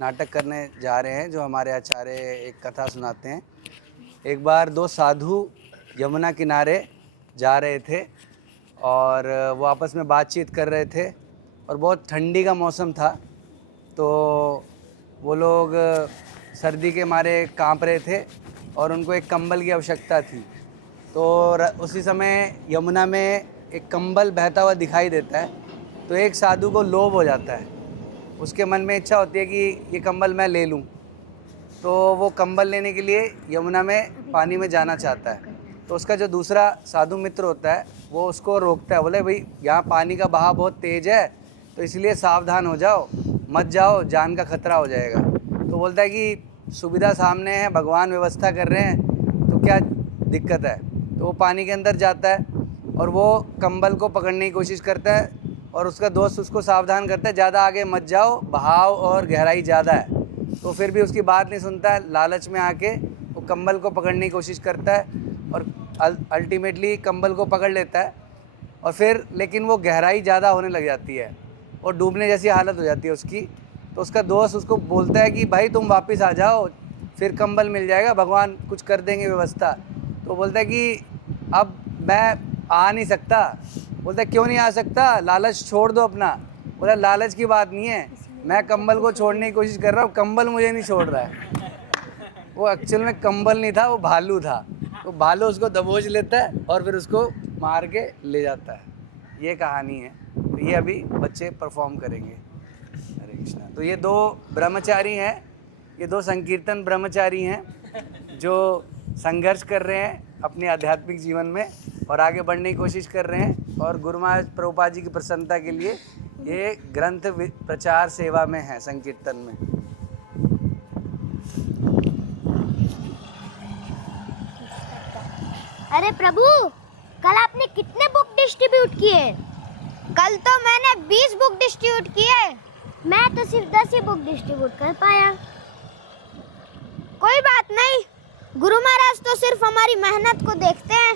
नाटक करने जा रहे हैं, जो हमारे आचार्य एक कथा सुनाते हैं। एक बार दो साधु यमुना किनारे जा रहे थे और वो आपस में बातचीत कर रहे थे और बहुत ठंडी का मौसम था, तो वो लोग सर्दी के मारे कांप रहे थे और उनको एक कंबल की आवश्यकता थी। तो उसी समय यमुना में एक कंबल बहता हुआ दिखाई देता है, तो एक साधु को लोभ हो जाता है। उसके मन में इच्छा होती है कि ये कंबल मैं ले लूं, तो वो कंबल लेने के लिए यमुना में पानी में जाना चाहता है। तो उसका जो दूसरा साधु मित्र होता है वो उसको रोकता है, बोले भाई यहाँ पानी का बहाव बहुत तेज़ है, तो इसलिए सावधान हो जाओ, मत जाओ, जान का खतरा हो जाएगा। तो बोलता है कि सुविधा सामने है, भगवान व्यवस्था कर रहे हैं, तो क्या दिक्कत है। तो वो पानी के अंदर जाता है और वो कंबल को पकड़ने की कोशिश करता है और उसका दोस्त उसको सावधान करता है, ज़्यादा आगे मत जाओ, बहाव और गहराई ज़्यादा है। तो फिर भी उसकी बात नहीं सुनता है, लालच में आके वो कंबल को पकड़ने की कोशिश करता है और अल्टीमेटली कंबल को पकड़ लेता है। और फिर लेकिन वो गहराई ज़्यादा होने लग जाती है और डूबने जैसी हालत हो जाती है उसकी। तो उसका दोस्त उसको बोलता है कि भाई तुम वापस आ जाओ, फिर कंबल मिल जाएगा, भगवान कुछ कर देंगे व्यवस्था। तो बोलता है कि अब मैं आ नहीं सकता। बोलता है क्यों नहीं आ सकता, लालच छोड़ दो अपना। बोला लालच की बात नहीं है, मैं कंबल को छोड़ने की कोशिश कर रहा हूँ, कंबल मुझे नहीं छोड़ रहा है। वो एक्चुअल में कंबल नहीं था, वो भालू था। तो भालू उसको दबोच लेता है और फिर उसको मार के ले जाता है। ये कहानी है। तो ये अभी बच्चे परफॉर्म करेंगे। हरे कृष्णा। तो ये दो ब्रह्मचारी हैं, ये दो संकीर्तन ब्रह्मचारी हैं जो संघर्ष कर रहे हैं अपने आध्यात्मिक जीवन में और आगे बढ़ने की कोशिश कर रहे हैं। और गुरु महाराज प्रभुपाद जी की प्रसन्नता के लिए ये ग्रंथ प्रचार सेवा में है, संकीर्तन में। अरे प्रभु, कल आपने कितने बुक डिस्ट्रीब्यूट किए? कल तो मैंने 20 बुक डिस्ट्रीब्यूट किए। मैं तो सिर्फ 10 ही बुक डिस्ट्रीब्यूट कर पाया। कोई बात नहीं, गुरु महाराज तो सिर्फ हमारी मेहनत को देखते हैं।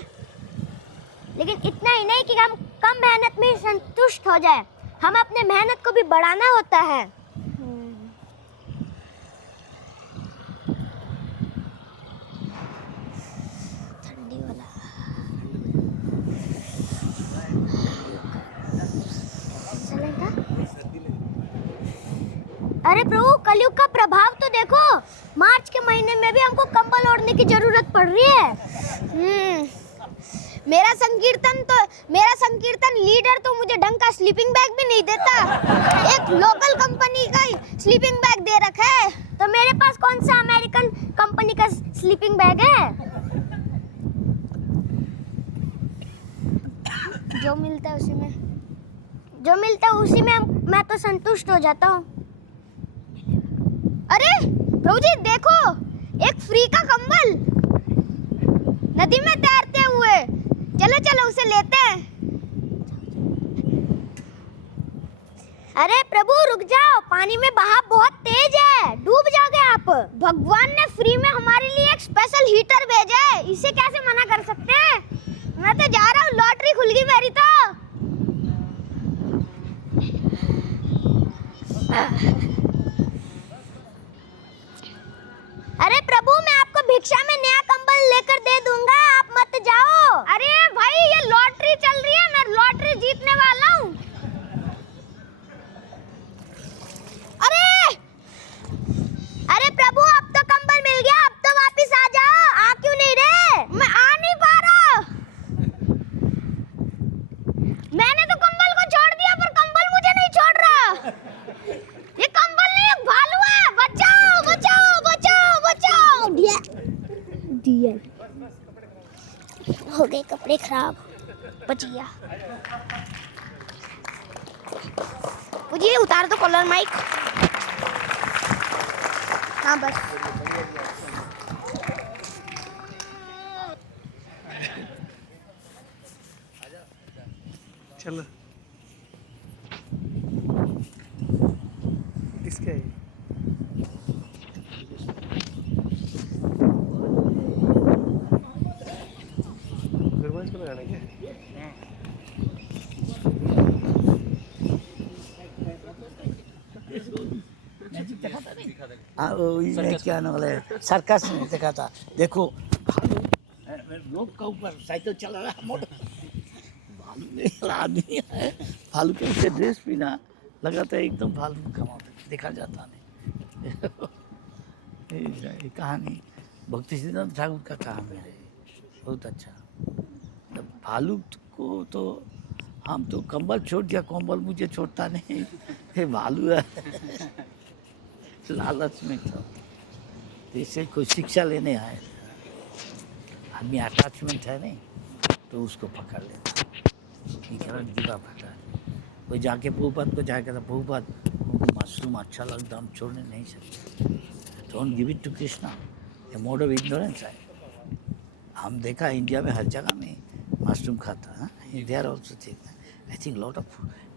लेकिन इतना ही नहीं कि हम कम मेहनत में संतुष्ट हो जाए, हम अपने मेहनत को भी बढ़ाना होता है। ठंडी वाला। अरे प्रभु, कलयुग का प्रभाव तो देखो, मार्च के महीने में भी हमको कंबल ओढ़ने की जरूरत पड़ रही है। मेरा संकीर्तन लीडर तो मुझे ढंग का स्लीपिंग बैग भी नहीं देता। एक लोकल कंपनी का स्लीपिंग बैग दे रखा है। तो मेरे पास कौन सा अमेरिकन कंपनी का स्लीपिंग बैग है? जो मिलता है उसी में मैं तो संतुष्ट हो जाता हूँ। अरे प्रभु जी देखो, एक फ्री का कंबल नदी में तैरते हुए। चलो चलो उसे लेते हैं। अरे प्रभु रुक जाओ, पानी में बहाव बहुत तेज है, डूब जाओगे आप। भगवान ने फ्री में हमारे लिए एक स्पेशल हीटर भेजा है, इसे कैसे मना कर सकते हैं। मैं तो जा रहा हूँ, लॉटरी खुल गई मेरी तो। अरे प्रभु, मैं आपको भिक्षा में नया कंबल लेकर दे दूंगा, आप मत जाओ। अरे भाई, ये लॉटरी चल रही है, मैं लॉटरी जीतने वाला हूँ। अरे प्रभु, अब तो कंबल मिल गया, अब तो वापस आ जाओ। आ क्यों नहीं रहे? मैं आ नहीं पा रहा। मैंने तो कंबल को छोड़ दिया, पर कंबल मुझे नहीं छोड़ रहा। ये कंबल नहीं, एक भालू है। बचाओ बचाओ बचाओ बचाओ। दिया हो गए कपड़े खराब। बच गया। मुझे उतार दो कॉलर माइक। हाँ बस। चलो किसके है? गुरुवार को लगाना क्या? मैजिक था नहीं मैं क्या नाम है सर्कस में देखा था। देखो भालू रोड का ऊपर साइकिल चला रहा है मोटर भालू नहीं वाला आदमी है भालू के ऊपर ड्रेस पहना लगा था एकदम भालू का मौत देखा जाता नहीं। ये कहानी भक्ति सिद्धांत ठाकुर का कहानी है बहुत अच्छा। तब भालू को तो हम तो कंबल छोड़ दिया कंबल मुझे छोड़ता नहीं ये भालू है लालच में तो इससे कोई शिक्षा लेने आए आदमी अटैचमेंट है नहीं तो उसको पकड़ लेता गिरा पकड़ा कोई जाके प्रभुपाद को जाके कहता प्रभुपाद उनको मशरूम अच्छा लगता हम छोड़ने नहीं सकते don't give it to Krishna ये मोड ऑफ इग्नोरेंस है। हम देखा इंडिया में हर जगह में मशरूम खाता है India also think I think lot of